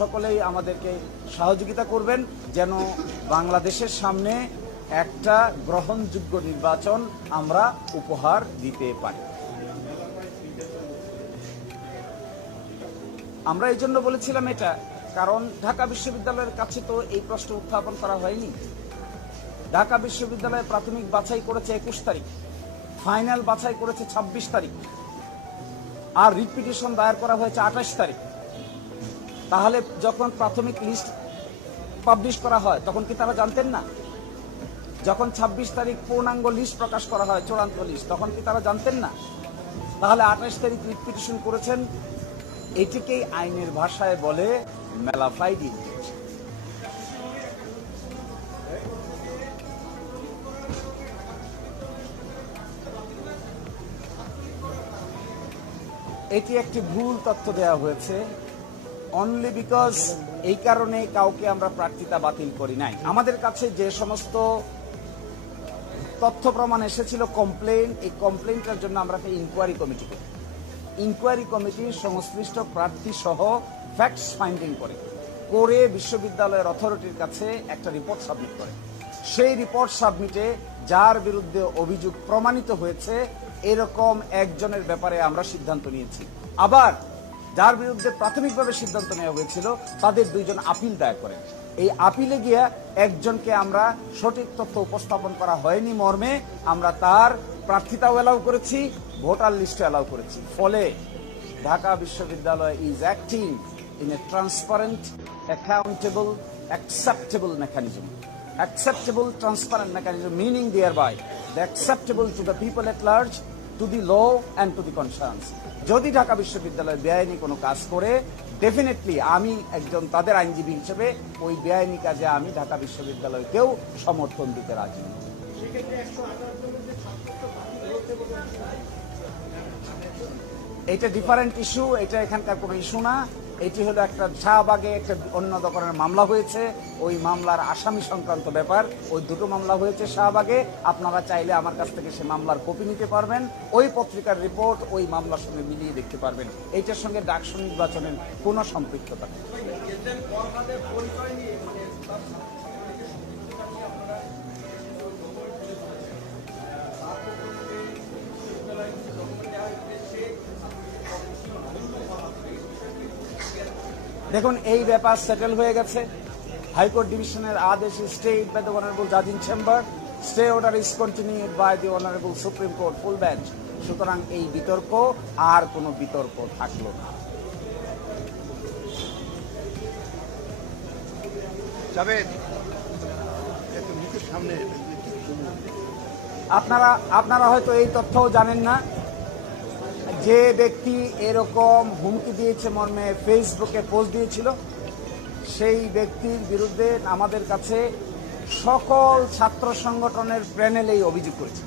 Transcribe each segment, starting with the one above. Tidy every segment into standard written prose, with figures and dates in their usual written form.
সকলেই আমাদেরকে সহযোগিতা করবেন যেন বাংলাদেশের সামনে একটা গ্রহণযোগ্য নির্বাচন আমরা উপহার দিতে পারি। আমরা এই জন্য বলেছিলাম এটা, কারণ ঢাকা বিশ্ববিদ্যালয়ের কাছে তো এই প্রশ্ন উত্থাপন করা হয়নি। ঢাকা বিশ্ববিদ্যালয়ে প্রাথমিক বাছাই করেছে 21 তারিখ, ফাইনাল বাছাই করেছে 26 তারিখ, আর রিট পিটিশন দায়ের করা হয়েছে 28 তারিখ। তাহলে যখন প্রাথমিক লিস্ট পাবলিশ করা হয় তখন কি তারা জানতেন না? যখন 26 তারিখ পূর্ণাঙ্গ লিস্ট প্রকাশ করা হয়, চূড়ান্ত লিস্ট, তখন কি তারা জানতেন না? তাহলে 28 তারিখ রিট পিটিশন করেছেন, এটিকেই আইনের ভাষায় বলে ম্যালাফাইড ইন্টেন্ট। এটি একটি ভুল তথ্য দেওয়া হয়েছে, অনলি বিকজ এই কারণে কাউকে আমরা প্রার্থিতা বাতিল করি নাই। আমাদের কাছে যে সমস্ত তথ্য প্রমাণ এসেছিল কমপ্লেন, এই কমপ্লেনটার জন্য আমরা একটা ইনকোয়ারি কমিটি করি। ইনকোয়ারি কমিটি সংশ্লিষ্ট প্রার্থী সহ ফ্যাক্টস ফাইন্ডিং করে বিশ্ববিদ্যালয়ের অথরিটির কাছে একটা রিপোর্ট সাবমিট করে। সেই রিপোর্ট সাবমিটে যার বিরুদ্ধে অভিযোগ প্রমাণিত হয়েছে এরকম একজনের ব্যাপারে আমরা সিদ্ধান্ত নিয়েছি। আবার যার বিরুদ্ধে প্রাথমিকভাবে সিদ্ধান্ত নেওয়া হয়েছিল তাদের 2 জন আপিল দায়ের করেন। এই আপিলে গিয়া একজনকে আমরা সঠিক তথ্য উপস্থাপন করা হয়নি মর্মে আমরা তার প্রার্থিতাও অ্যালাউ করেছি, ভোটার লিস্টে অ্যালাউ করেছি। ফলে ঢাকা বিশ্ববিদ্যালয় is acting in a transparent, accountable, acceptable mechanism. Acceptable, transparent mechanism, meaning thereby the acceptable to the people at large, to the law and to the conscience. যদি ঢাকা বিশ্ববিদ্যালয় বেআইনি কোনো কাজ করে, ডেফিনেটলি আমি একজন তাদের আইনজীবী হিসেবে ওই বেআইনি কাজে আমি ঢাকা বিশ্ববিদ্যালয়কেও সমর্থন দিতে রাজি। এটা ডিফারেন্ট ইস্যু, এটা এখানকার কোনো ইস্যু না। এটি হলো একটা শাহবাগে একটা অন্য ধরনের মামলা হয়েছে, ওই মামলার আসামি সংক্রান্ত ব্যাপার। ওই 2টো মামলা হয়েছে শাহবাগে। আপনারা চাইলে আমার কাছ থেকে সে মামলার কপি নিতে পারবেন, ওই পত্রিকার রিপোর্ট ওই মামলার সঙ্গে মিলিয়ে দেখতে পারবেন। এইটার সঙ্গে ডাকসু নির্বাচনের কোনো সম্পৃক্ততা নেই। দেখুন, এই ব্যাপার সেটেল হয়ে গেছে। হাইকোর্ট ডিভিশনের আদেশ স্টেড বাই দ্য অনারেবল জাজ in chamber, stay order is continued by the honourable supreme court full bench. সুতরাং এই বিতর্ক আর কোনো বিতর্ক থাকলো না। আপনারা হয়তো এই তথ্যও জানেন না, যে ব্যক্তি এরকম হুমকি দিয়েছে মর্মে ফেসবুকে পোস্ট দিয়েছিল, সেই ব্যক্তির বিরুদ্ধে আমাদের কাছে সকল ছাত্র সংগঠনের প্যানেলেই অভিযোগ করেছে।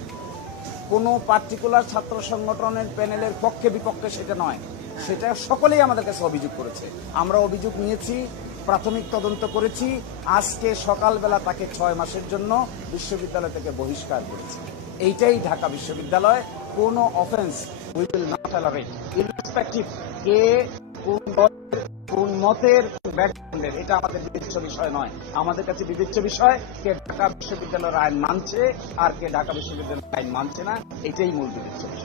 কোনো পার্টিকুলার ছাত্র সংগঠনের প্যানেলের পক্ষে বিপক্ষে সেটা নয়, সেটা সকলেই আমাদের কাছে অভিযোগ করেছে। আমরা অভিযোগ নিয়েছি, প্রাথমিক তদন্ত করেছি। আজকে সকালবেলা তাকে 6 মাসের জন্য বিশ্ববিদ্যালয় থেকে বহিষ্কার করেছে। এইটাই ঢাকা বিশ্ববিদ্যালয়। কোনো offence we will not tolerate, irrespective কে কোন মতের ব্যাকগ্রাউন্ডের, এটা আমাদের বিবেচ্য বিষয় নয়। আমাদের কাছে বিবেচ্য বিষয় কে ঢাকা বিশ্ববিদ্যালয়ের আইন মানছে আর কে ঢাকা বিশ্ববিদ্যালয়ের আইন মানছে না, এটাই মূল বিবেচ্য বিষয়।